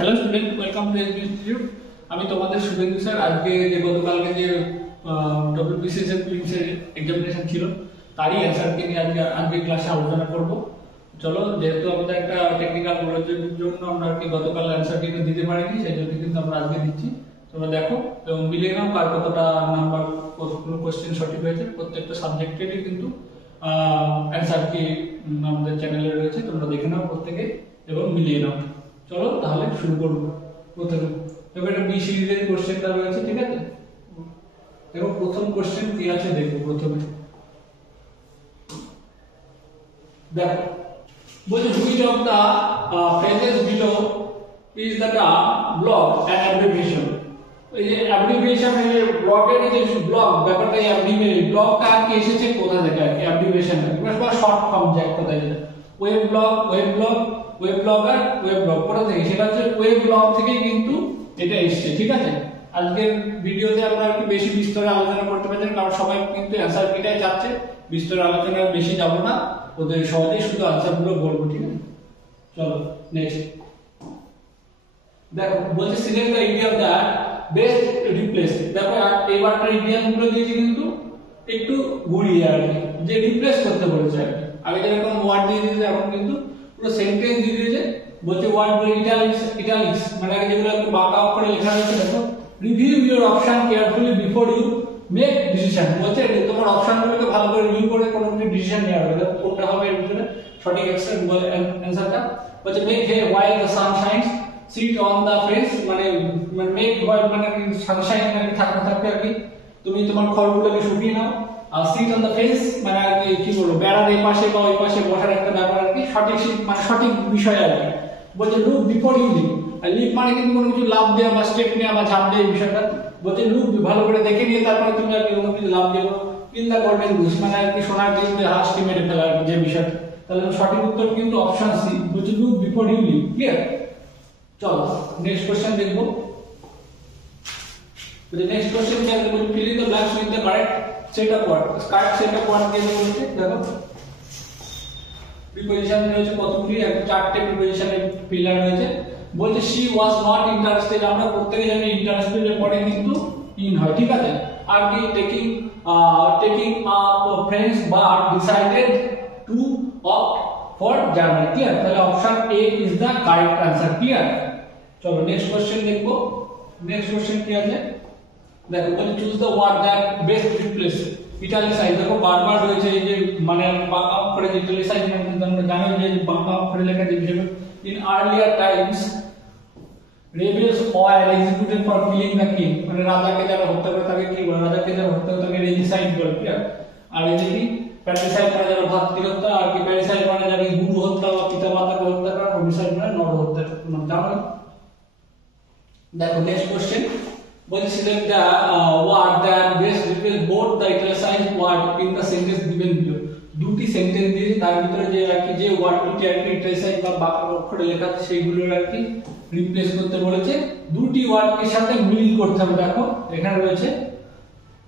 Hello student, welcome to SB institute. আমি তোমাদের Suvendu sir. আজকে যে গতকালকে যে ডব্লিউবিসিএস এর প্রিলিমসের এক্সামিনেশন ছিল তারই অ্যান্সারকে নিয়ে আজকে ক্লাসে আলোচনা করব। চলো, যেহেতু আমাদের একটা টেকনিক্যাল প্রবলেমের জন্য আমরা গতকাল অ্যান্সার কিন্তু দিতে পারিনি, সেই জন্য কিন্তু আমরা আজকে দিচ্ছি। তোমরা দেখো এবং মিলিয়ে নাও কার কতটা নাম্বার কোন কোশ্চেন সঠিক হয়েছে। প্রত্যেকটা সাবজেক্টেরই কিন্তু অ্যান্সার কি আমাদের চ্যানেলে রয়েছে, তোমরা দেখে নাও প্রত্যেকে এবং মিলিয়ে নাও। চলো তাহলে শুরু করবো। প্রথমে এবার বি সিরিজের কোশ্চেনটা রয়েছে, ঠিক আছে? এবং প্রথম কোশ্চেন কি আছে দেখো। প্রথমে দেখো বলছে which of the phrases below is the term block and abbreviation। এই যে অ্যাব্রিভিয়েশন এর ব্লকের যে ব্লক ব্যাপারটা, এই অ্যাব্রিভিয়েশন ব্লকটা কি এসেছে কোথা থেকে? আর কি অ্যাব্রিভিয়েশনটা বা শর্ট ফর্ম যে একটা তাই web block, web block, web blogger, web blog কোথা থেকে? সেটা হচ্ছে ওয়েব ব্লগ থেকে কিন্তু এটা এসেছে, ঠিক আছে? আজকের ভিডিওতে আমরা একটু বেশি বিস্তারে আলোচনা করতে পারছেন, কারণ সবাই কিন্তু অ্যান্সার কিটাই চাচ্ছে। বিস্তারে আলোচনা বেশি যাব না, ওদের সহজেই শুধু আনসারগুলো বলবো, ঠিক আছে? চলো নেক্সট দেখো বলছে select the idiom that best replace. দেখো এইবারটা ইডিয়ামগুলো দিয়েছি কিন্তু একটু ঘুরিয়ে আর কি, যে রিপ্লেস করতে বলেছে আর কি। আগে যেরকম ওয়ার্ড দিয়ে দিয়েছে এখন কিন্তু পুরো সেন্টেন্স দিয়ে দিয়েছে। বলছে ওয়ার্ডগুলো ইটালিক্স মানে আগে যেগুলো একটু বাঁকা অক্ষরে লেখা রয়েছে দেখো। Review your option carefully before you make decision. বলছে তোমার অপশনগুলোকে ভালো করে রিভিউ করে কোনো কিছু ডিসিশন নেওয়া হবে, কোনটা হবে এর ভিতরে সঠিক অ্যানসারটা। বলছে make hay while the sun shines sit on the face, মানে মেক হোয়াইল মানে সানশাইন মানে থাকতে থাকতে আর কি তুমি তোমার খড়গুলোকে শুকিয়ে নাও। আর সিট অন দ্য ফেস মানে আর কি বলবো, বেড়ার এই পাশে বা ওই পাশে বসার একটা ব্যাপার আর কি, সঠিক মানে সঠিক বিষয় আর কি। বলছে লুক বিফোর ইউ লিভ। আর লিভ মানে কিন্তু কোনো কিছু লাভ দেওয়া বা স্টেপ নেওয়া বা ঝাঁপ দেওয়া বিষয়টা। বলছে লুক ভালো করে দেখে নিয়ে তারপরে তুমি আর কি কোনো কিছু লাভ দেবো। ইন দ্য গোল্ডেন গুস মানে আর কি সোনার ডিমে হাঁসকে মেরে ফেলা আর কি যে বিষয়টা। তাহলে সঠিক উত্তর কিন্তু অপশন সি। বলছে look before you leave. Clear? চলো নেক্সট কোশ্চেন দেখবো। The next question क्या है? बोले fill in the blanks with the correct set of word। correct set of word দিয়ে বলছে দেখো প্রিপোজিশন রয়েছে কতগুলি, চারটে প্রিপোজিশনের পিলার রয়েছে। বলছে she was not interested। আমরা প্রত্যেককে জানি ইন্টারেস্টেড এর পরে কিন্তু ইন হয়, ঠিক আছে? আর কি taking up friends but decided to opt for Germany। Clear? তাহলে option A is the correct answer. Clear? চলো নেক্সট কোশ্চেন দেখবো। নেক্সট কোশ্চেন কি আছে দেখো। বলে choose the word that best replace italicise. দেখো বারবার রয়েছে এই যে মানে বাঁকা অক্ষরে যে ইটালিসাইজ মানে কিন্তু আমরা জানি যে বাঁকা অক্ষরে লেখা যে বিষয়। In earlier times rebels were executed for killing the king, মানে রাজাকে যারা হত্যা করে তাকে কি বলে? রাজাকে যারা হত্যা করে তাকে রেজিসাইড বলে। ক্লিয়ার? আর এই যে কি প্যাট্রিসাইড মানে যারা ভাতৃ হত্যা, আর কি প্যারিসাইড মানে যারা গুরু হত্যা বা পিতা মাতাকে হত্যা করা, হোমিসাইড মানে নর হত্যা মানে জানো। দেখো নেক্সট কোশ্চেন বলছে select the word that best replace both the italicised word in the sentence given below. দুটি সেন্টেন্স দিয়ে তার ভিতরে যে আর কি যে ওয়ার্ডগুলি আর কি ইটালিসাইজ বা বাঁকা অক্ষরে লেখা আছে সেইগুলো আর কি রিপ্লেস করতে বলেছে। দুটি ওয়ার্ডের সাথে মিল করতে হবে। দেখো এখানে রয়েছে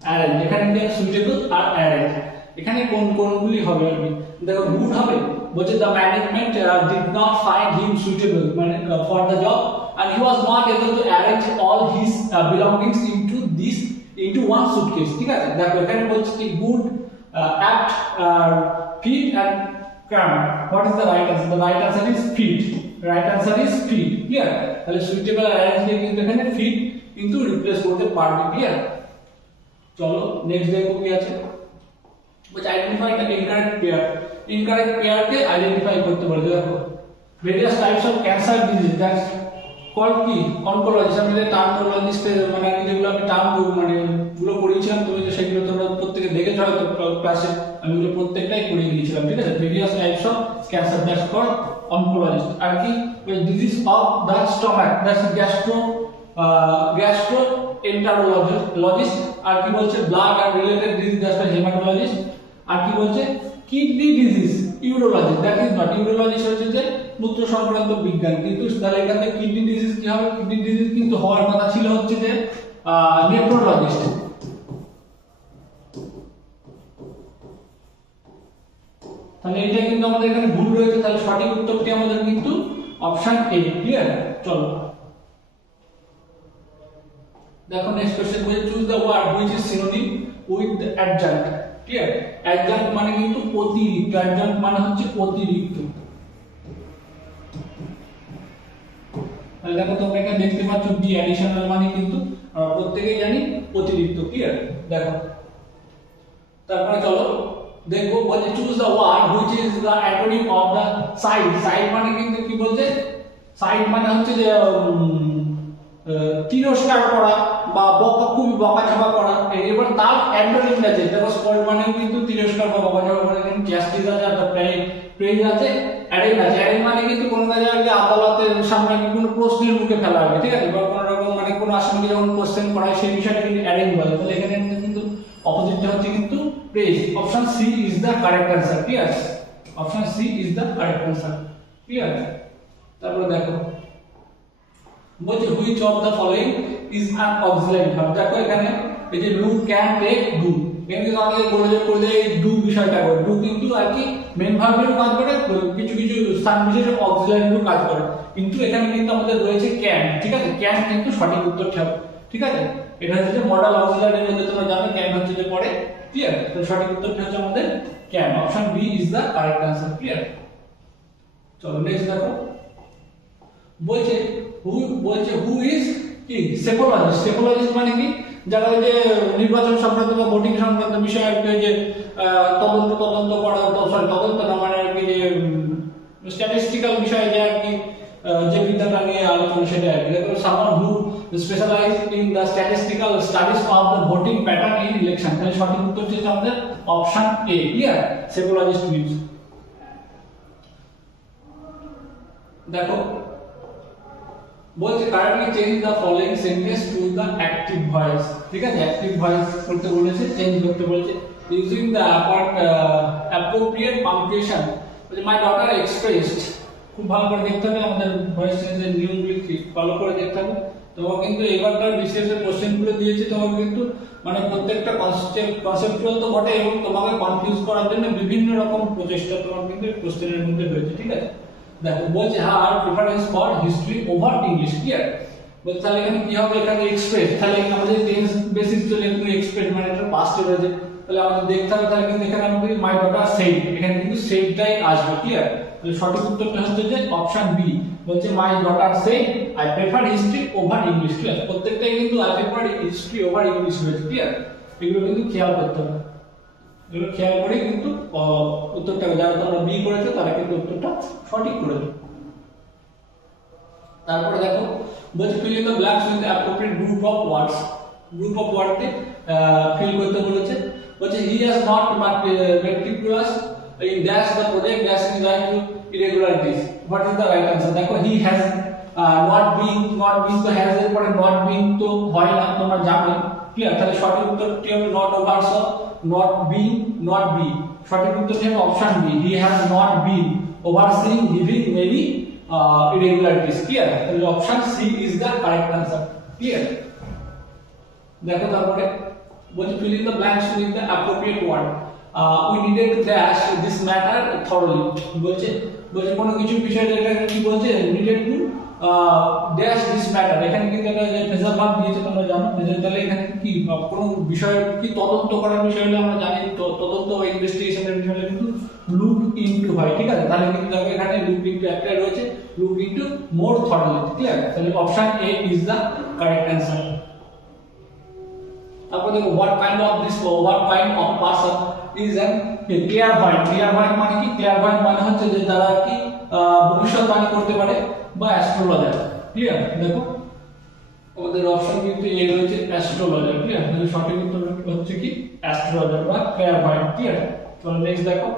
অ্যারেঞ্জ, এখানে কি সুইটেবল আর অ্যারেঞ্জ। এখানে কোনগুলি হবে আর কি? দেখো গুড হবে। বলছে the management did not find him suitable মানে for the job and he was not able to arrange all his belongings into one suitcase। ঠিক আছে? দেখো এখানে বলছে কি good, apt, fit and cram। what is the right answer? The right answer is fit। right answer is fit। clear? তাহলে suitable আর arrange দিয়ে কিন্তু এখানে fit কিন্তু রিপ্লেস করতে পারবে। ক্লিয়ার? চলো নেক্সট দেখো কি আছে। বলছে identify the incorrect pair. Incorrect পেয়ারকে আইডেন্টিফাই করতে বলেছে। দেখো various types of cancer disease that's called কি অনকোলজিস্ট। আমি যে টার্মোলজিস্ট মানে যেগুলো আমি টার্ম মানে গুলো পড়িয়েছিলাম তুমি যে সেগুলো তোমরা প্রত্যেকে দেখেছো হয়তো ক্লাসে, আমি ওগুলো প্রত্যেকটাই পড়িয়ে দিয়েছিলাম। ঠিক আছে? various types of cancer that's called oncologist। আর কি disease of the stomach that's gastroenterologist। আর কি বলছে blood and related disease that's hematologist। আর কি বলছে kidney disease urology, that is not urologist হচ্ছে যে মূত্র সংক্রান্ত বিজ্ঞান। কিন্তু তাহলে এখানে কিডনি ডিজিজ কি হবে? কিডনি ডিজিজ কিন্তু হওয়ার কথা ছিল হচ্ছে যে নেফ্রোলজিস্ট। তাহলে এটা কিন্তু আমাদের এখানে ভুল রয়েছে। তাহলে সঠিক উত্তরটি আমাদের কিন্তু অপশন এ। ক্লিয়ার? চলো দেখো নেক্সট কোশ্চেন বলছে choose the word which is synonym with the adjunct. Clear? Adjunct মানে কিন্তু অতিরিক্ত, অ্যাডজাঙ্ক্ট মানে হচ্ছে অতিরিক্ত। তাহলে দেখো তোমরা এখানে দেখতে পাচ্ছ বি অ্যাডিশনাল মানে কিন্তু আমরা প্রত্যেকেই জানি অতিরিক্ত। ক্লিয়ার? দেখো তারপরে চলো দেখো বলছে choose the word which is the antonym of the side. Side মানে কিন্তু কি বলছে, সাইড মানে হচ্ছে যে তিরস্কার করা বা খুবই বকাঝকা করা। এবার তার অ্যান্টোনিম আছে, দেখো স্কল্ড মানে কিন্তু তিরস্কার বা বকাঝকা করা। এখানে জাস্টিস আছে আর প্রেজ আছে, অ্যারেন আছে। অ্যারেন মানে কিন্তু কোনো জায়গায় আদালতের সামনে কোনো প্রশ্নের মুখে ফেলা হবে, ঠিক আছে, বা কোনো রকম মানে কোনো আসামিকে যখন কোশ্চেন করা হয় সেই বিষয়টা কিন্তু অ্যারেন বলে। তাহলে এখানে কিন্তু অপোজিটটা হচ্ছে কিন্তু praise. Option C is the correct answer. Clear? Option C is the correct answer. Clear? তারপরে দেখো বলছে which of the following is an auxiliary verb. দেখো এখানে এই যে ডু, ক্যান, টেক, ডু, এখানে কিন্তু আমাদের গোলযোগ করে দেয় ডু বিষয়টা করে। ডু কিন্তু আর কি মেন ভার্বের কাজ করে, কিছু কিছু স্থান বিশেষে অক্সিলারিরও কাজ করে। কিন্তু এখানে কিন্তু আমাদের রয়েছে ক্যান, ঠিক আছে? ক্যান কিন্তু সঠিক উত্তর হবে, ঠিক আছে? এটা হচ্ছে যে মডাল অক্সিলারির মধ্যে তোমরা জানো ক্যান হচ্ছে যে পড়ে। ক্লিয়ার? তো সঠিক উত্তরটা হচ্ছে আমাদের can. Option B is the correct answer. Clear? চলো নেক্সট দেখো বলছে হু ইজ কি সেফোলজিস্ট। সেফোলজিস্ট মানে কি, যারা ওই যে নির্বাচন সংক্রান্ত বা ভোটিং সংক্রান্ত বিষয়ে আর কি যে তদন্ত করা, সরি তদন্ত না মানে আর কি যে স্ট্যাটিস্টিক্যাল বিষয়ে যে আর কি যে বিদ্যাটা নিয়ে আলোচনা সেটা আর কি। দেখো someone who specialise in the statistical studies of the voting pattern in election. তাহলে সঠিক উত্তর হচ্ছে আমাদের option A. Clear? Psephologist means. দেখো বলছে correctly change the following sentence to the active voice. ঠিক আছে? অ্যাক্টিভ ভয়েস করতে বলেছে, চেঞ্জ করতে বলেছে using the appropriate punctuation. My daughter expressed. খুব ভালো করে দেখতে হবে, আমাদের ভয়েস চেঞ্জের নিয়মগুলি ফলো করে দেখতে হবে। তোমার কিন্তু এবারকার বিসিএস এর কোশ্চেনগুলো দিয়েছে, তোমার কিন্তু মানে প্রত্যেকটা কনসেপ্টুয়াল তো বটে এবং তোমাকে কনফিউজ করার জন্য বিভিন্ন রকম প্রচেষ্টা তোমার কিন্তু কোশ্চেনের মধ্যে রয়েছে। ঠিক আছে? দেখো বলছে her preference for history over English. Clear? বলছে তাহলে এখানে কি হবে, এখানে এক্সপ্রেস। তাহলে আমাদের টেন্স বেসিস চলে কিন্তু এক্সপ্রেস মানে এটা পাস্টে রয়েছে। তাহলে আমাদের দেখতে হবে, তাহলে কিন্তু এখানে আমাদের মাই ডটার সেড, এখানে কিন্তু সেডটাই আসবে। ক্লিয়ার? তাহলে সঠিক উত্তরটা হচ্ছে যে অপশন বি। বলছে my daughter said I prefer history over English. Clear? প্রত্যেকটাই কিন্তু I prefer history over English রয়েছে। ক্লিয়ার? এগুলো কিন্তু খেয়াল করতে হবে, এগুলো খেয়াল করে কিন্তু উত্তরটা, যারা তোমরা বি করেছো তারা কিন্তু উত্তরটা সঠিক করেছো। তারপরে দেখো বলছে fill in the blanks with the appropriate group of words. Group of ওয়ার্ডকে ফিল করতে বলেছে। বলছে he has not meticulous in dash the project dash in right to irregularities. What is the right answer? দেখো he has not being তো has এর পরে not being তো হয় না, তোমরা জানো। ক্লিয়ার? তাহলে সঠিক উত্তরটি হবে not overs of not being, not be। সঠিক উত্তরটি হবে option B. he has not been overseeing giving many irregularities। Clear? তাহলে option C is the correct answer. Clear? দেখো তারপরে বলছে fill in the blanks with the appropriate word। we needed to dash this matter thoroughly। বলছে কোন কিছু বিষয় যেটা কি বলছে needed to dash this matter. এখানে কিন্তু একটা যে ফেজাল ভার্ব দিয়েছে তোমরা জানো। তাহলে এখানে কি কোনো বিষয় কি তদন্ত করার বিষয় হলে আমরা জানি তদন্ত বা ইনভেস্টিগেশনের বিষয় হলে কিন্তু লুক ইনটু হয়। ঠিক আছে? তাহলে কিন্তু দেখো এখানে লুক ইনটু একটা রয়েছে, look into more thoroughly. Clear? তাহলে option A is the correct answer. তারপর দেখো what kind of person is an clairvoyant. Clairvoyant মানে কি? ক্লিয়ারভয়েন্ট মানে হচ্ছে যে যারা কি ভবিষ্যৎবাণী করতে পারে বা অ্যাস্ট্রোলজার। ক্লিয়ার? দেখো আমাদের অপশন কিন্তু এ রয়েছে অ্যাস্ট্রোলজার। ক্লিয়ার? তাহলে সঠিক উত্তর হচ্ছে কি অ্যাস্ট্রোলজার বা ক্লিয়ারভয়েন্ট। ক্লিয়ার? চলো নেক্সট দেখো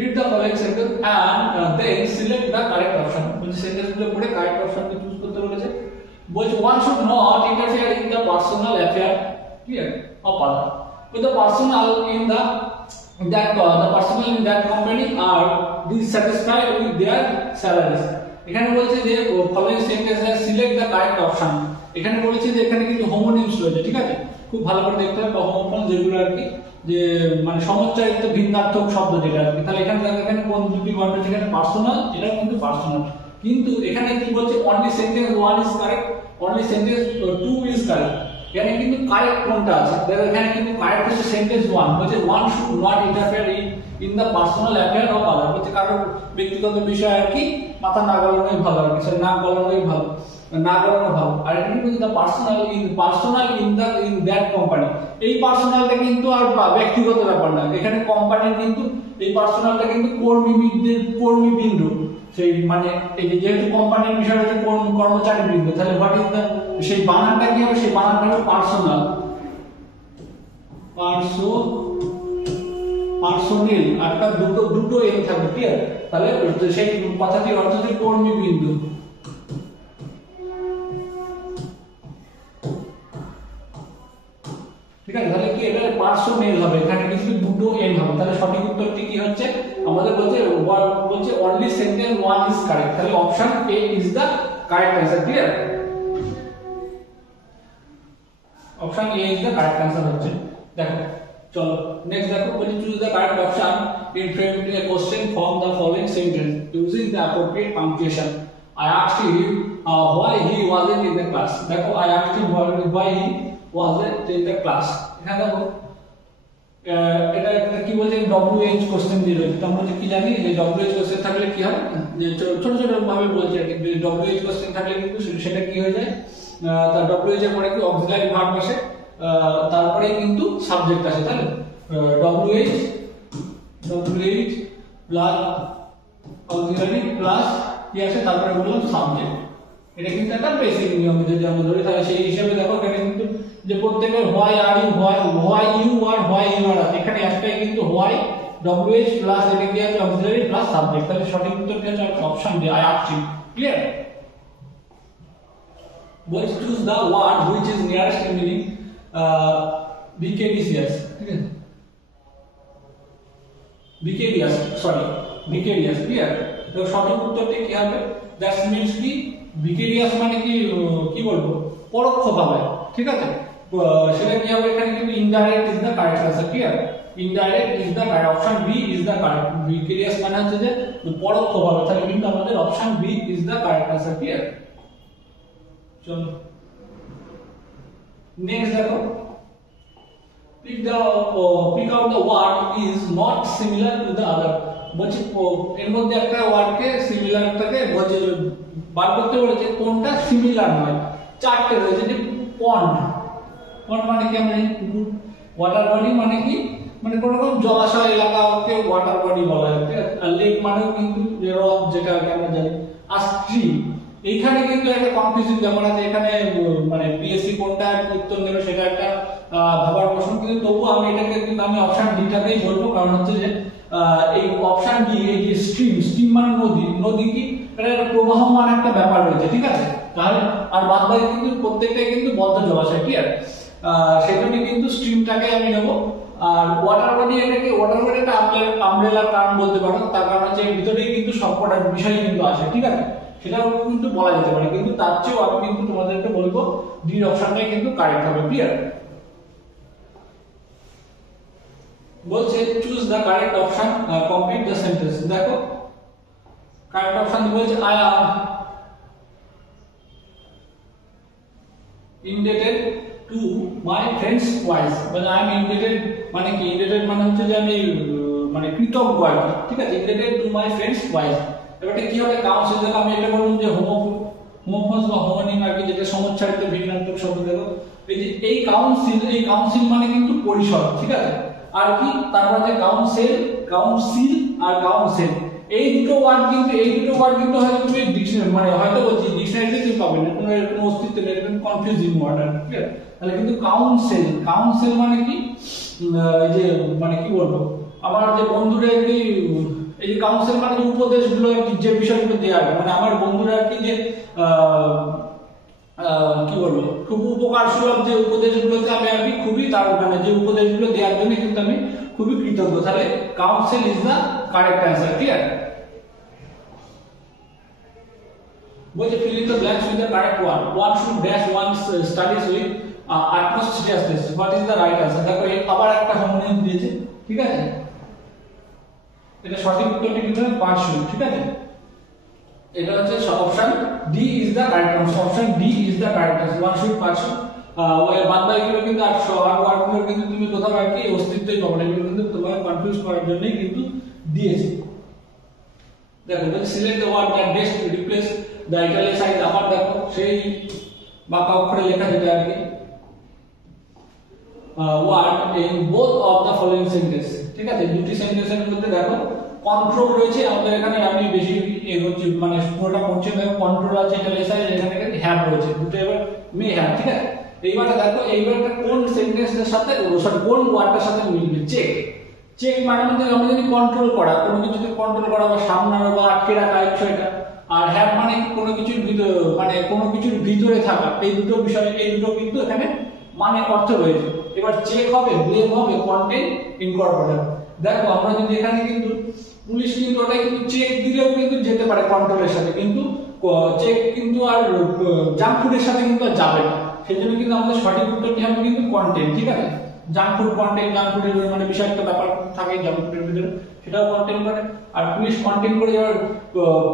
read the following sentence and then select the correct option। বলছে সেন্টেন্সগুলো পড়ে কারেক্ট অপশনকে চুজ করতে বলেছে। বলছে one should not interfere in the personal affair, clear, of other with the personal in that company are dissatisfied with their salaries। এখানে বলছে যে following sentence select the correct option। এখানে বলেছে যে এখানে কিন্তু হোমোনিমস রয়েছে। ঠিক আছে? খুব ভালো করে দেখতে হবে হোমোফোন যেগুলো আর কি যে মানে সমচ্চারিত ভিন্নার্থক শব্দ যেটা আর কি। তাহলে এখানে দেখো এখানে কোন দুটি ওয়ার্ড আছে, এখানে পার্সোনাল, এটা কিন্তু পার্সোনাল। কিন্তু এখানে কি বলছে only sentence 1 is correct, only sentence 2 is correct. এখানে কিন্তু কারেক্ট কোনটা আছে? দেখো এখানে কিন্তু কারেক্ট হচ্ছে সেন্টেন্স 1, বলছে one should not interfere in the personal affair of other, বলছে কারোর ব্যক্তিগত বিষয় আর কি মাথা না গলানোই ভালো, আর কি নাক গলানোই ভালো, না গলানো ভালো। আর এটা কিন্তু the personal in that company, এই পার্সোনালটা কিন্তু আর ব্যক্তিগত ব্যাপার না, এখানে কোম্পানির কিন্তু এই পার্সোনালটা কিন্তু কর্মীবৃন্দ, সেই মানে এই যেহেতু কোম্পানির বিষয় হচ্ছে কর্মচারী বৃন্দ, তাহলে হোয়াট ইজ দ্য, সেই বানানটা কি হবে? সেই বানানটা হবে পার্সোনাল, পার্সোনেল, আর তার দুটো এন থাকবে, ক্লিয়ার? তাহলে সেই কথাটির অর্থ হচ্ছে কর্মীবৃন্দ। ঠিক আছে, তাহলে কি এটা পার্সোনেল হবে, এখানে কিন্তু দুটো এন হবে, তাহলে সঠিক উত্তরটি কি হচ্ছে? আমাদের বলছে অনলি সেন্টেন্স 1 ইজ কারেক্ট, তাহলে option A is the correct answer, clear? Option A is the correct answer হচ্ছে। দেখো চলো নেক্সট দেখো, বলছে choose the correct option in framing a question from the following sentence using the appropriate punctuation. I asked him why he wasn't in the class. দেখো I asked him why he wasn't in the class, এখানে দেখো এটা কি বলছে? WH question দিয়ে রয়েছে, তোমরা কি জানি যে WH কোশ্চেন থাকলে কি হয়, যে ছোট ছোট ভাবে বলছে আর কি, WH কোশ্চেন থাকলে কিন্তু সেটা কি হয়ে যায়, তার WH এর পরে কি অক্সিলারি ভার্ব আসে, তারপরে কিন্তু সাবজেক্ট আসে, তাই না? WH প্লাস অক্সিলারি প্লাস কি আসে, তারপরে বললাম সাবজেক্ট। এটা কিন্তু একটা বেসিক নিয়ম, যদি আমরা ধরি তাহলে সেই হিসাবে দেখো এখানে কিন্তু যে প্রত্যেকের why are you, why you are why you are, এখানে একটাই কিন্তু হোয়াই WH প্লাস এটা কি আছে অক্সিলারি প্লাস সাবজেক্ট, তাহলে সঠিক উত্তর কি হচ্ছে? Option D, I asked him, clear? বলছে choose the word which is nearest in meaning vicarious, ঠিক আছে? Vicarious, clear? তো সঠিক উত্তরটি কি হবে? দ্যাট মিন্স কি ভিকেরিয়াস মানে কি বলবো, পরোক্ষভাবে, ঠিক আছে? সেটা কি হবে? এখানে কিন্তু indirect is the correct answer, clear? Indirect is the correct, option B is the correct. Vicarious মানে হচ্ছে যে পরোক্ষভাবে, তাহলে কিন্তু আমাদের option B is the correct answer, clear? চলো নেক্সট দেখো, pick out the word is not similar to the other, বলছে এর মধ্যে একটা ওয়ার্ডকে সিমিলারটাকে বলছে বার করতে বলেছে, কোনটা সিমিলার নয়। চারটে রয়েছে, যে পন্ড মানে কি আমরা পুকুর, ওয়াটার বডি মানে কি, মানে কোন রকম জলাশয় এলাকাকে ওয়াটার বডি বলা হয়, আর লেক মানেও কিন্তু হ্রদ, যেটা আমরা জানি। আর স্ট্রিম, এইখানে কিন্তু একটা কনফিউজিং ব্যাপার আছে, এখানে মানে পিএসসি কোনটা উত্তর নেবে সেটা একটা ভাবার প্রশ্ন, কিন্তু তবু আমি এটাকে কিন্তু আমি অপশন ডিটাতেই বলবো, কারণ হচ্ছে যে এই অপশন ডি, এই যে স্ট্রিম মানে নদী কি এটা একটা প্রবাহমান একটা ব্যাপার রয়েছে, ঠিক আছে? তাহলে আর বাদ বাকি কিন্তু প্রত্যেকটাই কিন্তু বদ্ধ জলাশয়, ক্লিয়ার? সেজন্য কিন্তু স্ট্রিমটাকে আমি নেব। আর ওয়াটার বডি, এটাকে ওয়াটার বডি একটা আমব্রেলা টার্ম বলতে পারো, তার কারণ হচ্ছে এর ভিতরেই কিন্তু সবকটা বিষয় কিন্তু আসে, ঠিক আছে? সেটাও কিন্তু বলা যেতে পারে, কিন্তু তার চেয়েও আমি কিন্তু তোমাদেরকে বলবো ডি অপশনটাই কিন্তু কারেক্ট হবে, ক্লিয়ার? বলছে choose the correct option, complete the sentence. দেখো কারেক্ট অপশন বলছে I am indebted to my friends twice, মানে I am indebted মানে কি, indebted মানে হচ্ছে যে আমি মানে কৃতজ্ঞ আর কি, ঠিক আছে? indebted to my friends twice, এবারে কি হবে? কাউন্সিল, দেখো আমি এটা বললাম যে হোমোফোনস বা হোমোনিম আর কি, যেটা সমুচ্চারিত ভিন্নান্তক শব্দ। দেখো এই যে এই কাউন্সিল মানে কিন্তু পরিষদ, ঠিক আছে? আর কি তারপর যে কাউন্সিল আর কাউন্সিল, এই দুটো ওয়ার্ড কিন্তু হয়তো তুমি ডিকশনারি মানে হয়তো বলছি ডিকশনারিতে তুমি পাবে না, কোনো এরকম অস্তিত্ব নেই, এরকম কনফিউজিং ওয়ার্ড, ঠিক আছে? তাহলে কিন্তু কাউন্সিল মানে কি, এই যে মানে কি বলবো, আমার যে বন্ধুরা কি, এই যে কাউন্সিল মানে উপদেশগুলো আর কি, যে বিষয়গুলো দেওয়া হয়, মানে আমার বন্ধুরা আর কি যে কি বলবো, খুব উপকার সুলভ যে উপদেশগুলোতে আমি আর কি খুবই, তার মানে যে উপদেশগুলো দেওয়ার জন্য কিন্তু আমি খুবই কৃতজ্ঞ। তাহলে council is the correct answer, clear? বলছে fill in the blanks with the correct one. One should dash one's studies with utmost seriousness. What is the right answer? দেখো আবার একটা হোমোনিম দিয়েছে, ঠিক আছে? এটা সঠিক উত্তরটি কিন্তু পার্শ্বীয়, ঠিক আছে? এটা হচ্ছে option D is the correct answer, option D is the correct answer. One should person বাদ বাকিগুলো কিন্তু আর ওয়ার্ডগুলো কিন্তু তুমি কোথাও আর কি অস্তিত্বই পাবে না, এগুলো কিন্তু তোমাকে কনফিউজ করার জন্যই কিন্তু দিয়েছে। দেখো যদি select the word that best replace the italicise, আবার দেখো সেই বাঁকা অক্ষরে লেখা যেটা আর কি word in both of the following sentence, ঠিক আছে। দুটি সেন্টেন্সের মধ্যে দেখো কন্ট্রোল রয়েছে আমাদের এখানে, আমি বেশি এগোচ্ছি মানে পুরোটা পড়ছি, দেখো কন্ট্রোল আছে ইটালিসাইজ, এখানে কিন্তু হ্যাভ রয়েছে, দুটো এবার মে হ্যাভ, ঠিক আছে। এইবারে দেখো এইবারটা কোন সেন্টেন্সের সাথে সরি কোন ওয়ার্ডটার সাথে মিলবে, চেক। চেক মানে আমরা যদি কন্ট্রোল করা, কোনো কিছুকে কন্ট্রোল করা বা সামলানো বা আটকে রাখা এই বিষয়টা, আর হ্যাভ মানে কোনো কিছুর ভিতরে মানে কোনো কিছুর ভিতরে থাকা, এই দুটো বিষয়, এই দুটো কিন্তু এখানে মানে অর্থ রয়েছে। এবার চেক হবে, ব্লেম হবে, কন্টেন্ট ইনকর্পোরেট। দেখো আমরা যদি এখানে কিন্তু পুলিশ কিন্তু ওটা কিন্তু চেক দিলেও কিন্তু যেতে পারে কন্ট্রোলের সাথে, কিন্তু চেক কিন্তু আর জাঙ্ক ফুডের সাথে কিন্তু আর যাবে না, সেজন্য কিন্তু আমাদের সঠিক উত্তরটি হবে কিন্তু কন্টেন্ট, ঠিক আছে। জাঙ্ক ফুড কন্টেন্ট, জাঙ্ক ফুডের মানে বিষয় একটা ব্যাপার থাকে জাঙ্ক ফুডের ভিতরে, সেটাও কন্টেন্ট করে। আর পুলিশ কন্টেন্ট করে যাওয়ার,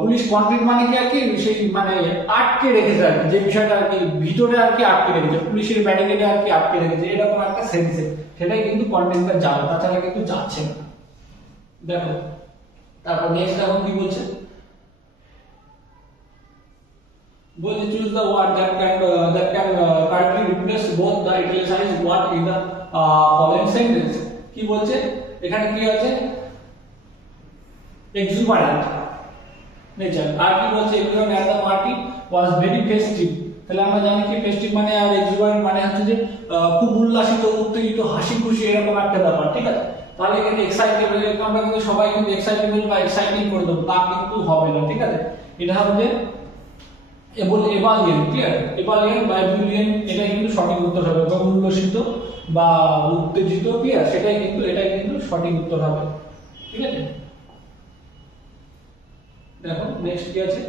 পুলিশ কন্টেন্ট মানে কি আর কি সেই মানে আটকে রেখেছে আর কি, যে বিষয়টা আর কি ভিতরে আর কি আটকে রেখেছে, পুলিশের ব্যারিকেডে আর কি আটকে রেখেছে, এরকম একটা সেন্সে, সেটাই কিন্তু কন্টেন্টটা যাবে, তাছাড়া কিন্তু যাচ্ছে না। দেখো তারপর নেক্সট দেখো কি বলছে, বলছে choose the word that can correctly replace both the italicized word in the following sentence। কি বলছে এখানে, কি আছে exuberant nature, আর কি বলছে everyone at the party was very festive। তাহলে আমরা জানি কি ফেস্টিভ মানে আর exuberant মানে হচ্ছে যে খুব উল্লাসিত, উত্তেজিত, হাসি খুশি এরকম একটা ব্যাপার, ঠিক আছে। তাহলে এখানে এক্সাইটেবল, আমরা কিন্তু সবাই কিন্তু এক্সাইটেবল বা এক্সাইটিং করে দেবো, তা কিন্তু হবে না, ঠিক আছে। এটা হবে যে এবালিয়ান, ক্লিয়ার, এবালিয়ান বা এবিলিয়ান, এটাই কিন্তু সঠিক উত্তর হবে, বা উল্লসিত বা উত্তেজিত, ক্লিয়ার, সেটাই কিন্তু এটাই কিন্তু সঠিক উত্তর হবে, ঠিক আছে। দেখো নেক্সট কি আছে,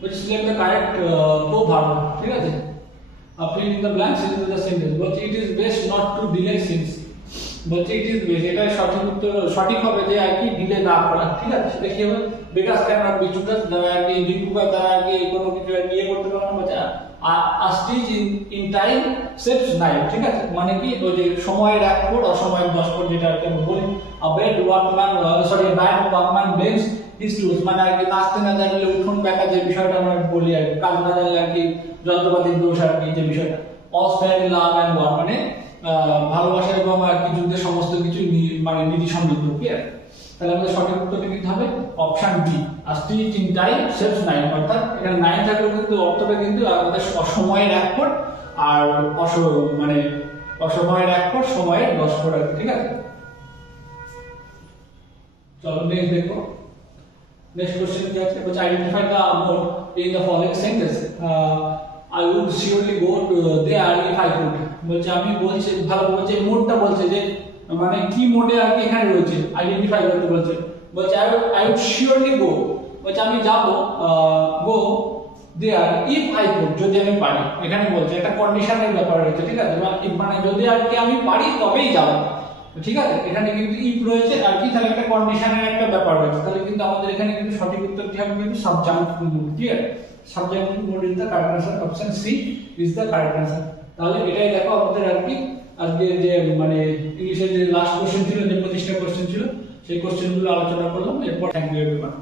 which select the correct co-verb, ঠিক আছে। fill in the blanks into the sentence, বলছে it is best not to delay things, বলছে it is best, এটা সঠিক উত্তর, সঠিক হবে যে আর কি ডিলে না করা, ঠিক আছে। সেটা কি হবে, বিকজ কেন বিচুটাস দ্বারা আর কি ডিপুকার দ্বারা আর কি কোনো কিছু নিয়ে করতে পারে না, বলছে a stitch in time saves night, ঠিক আছে। মানে কি ওই যে সময়ের 1 ফুট অসময়ের 10 ফুট, যেটা আর কি আমরা বলি a bad workman blames his tools, মানে আর কি নাচতে না জানলে উঠোন বেঁকা, যে বিষয়টা আমরা বলি আর কি, কাজ না জানলে আর কি যন্ত্রপাতির দোষ আর কি, যে বিষয়টা all stand in love and war মানে ভালোবাসা এবং আর কি যুদ্ধের সমস্ত কিছু মানে নীতি সমৃদ্ধ, ক্লিয়ার। তাহলে আমাদের সঠিক উত্তরটি কিন্তু হবে option B, a stitch in time saves night, অর্থাৎ এখানে 9 থাকলেও কিন্তু অর্থটা কিন্তু আমাদের অসময়ের 1 ফুট আর মানে অসময়ের 1 ফুট সময়ের 10 ফুট আর কি, ঠিক আছে। চলো নেক্সট দেখো, নেক্সট কোশ্চেন কি আছে, বলছে identify the mode in the following sentence, I would surely go there if I could, বলছে আমি বলছি ভালো বলছে মোডটা বলছে যে মানে কি মোডে আর কি এখানে রয়েছে, আইডেন্টিফাই করতে বলছে, বলছে I would surely go, বলছে আমি যাব go there if I could, যদি আমি পারি, এখানে বলছে একটা কন্ডিশনের ব্যাপার রয়েছে, ঠিক আছে, মানে যদি আর কি আমি পারি তবেই যাব, ঠিক আছে। এখানে কিন্তু ইফ রয়েছে আর কি, তাহলে একটা কন্ডিশনের একটা ব্যাপার রয়েছে, তাহলে কিন্তু আমাদের এখানে কিন্তু সঠিক উত্তরটি হবে কিন্তু subjunctive mood, clear. Subjunctive mood is the correct answer, option C is the correct answer. তাহলে এটাই দেখো আমাদের আর কি আজকে যে মানে ইংলিশের যে লাস্ট কোশ্চেন ছিল, যে 25টা কোশ্চেন ছিল, সেই কোশ্চেনগুলো আলোচনা করলাম। এরপর থ্যাংক ইউ এভরিওয়ান।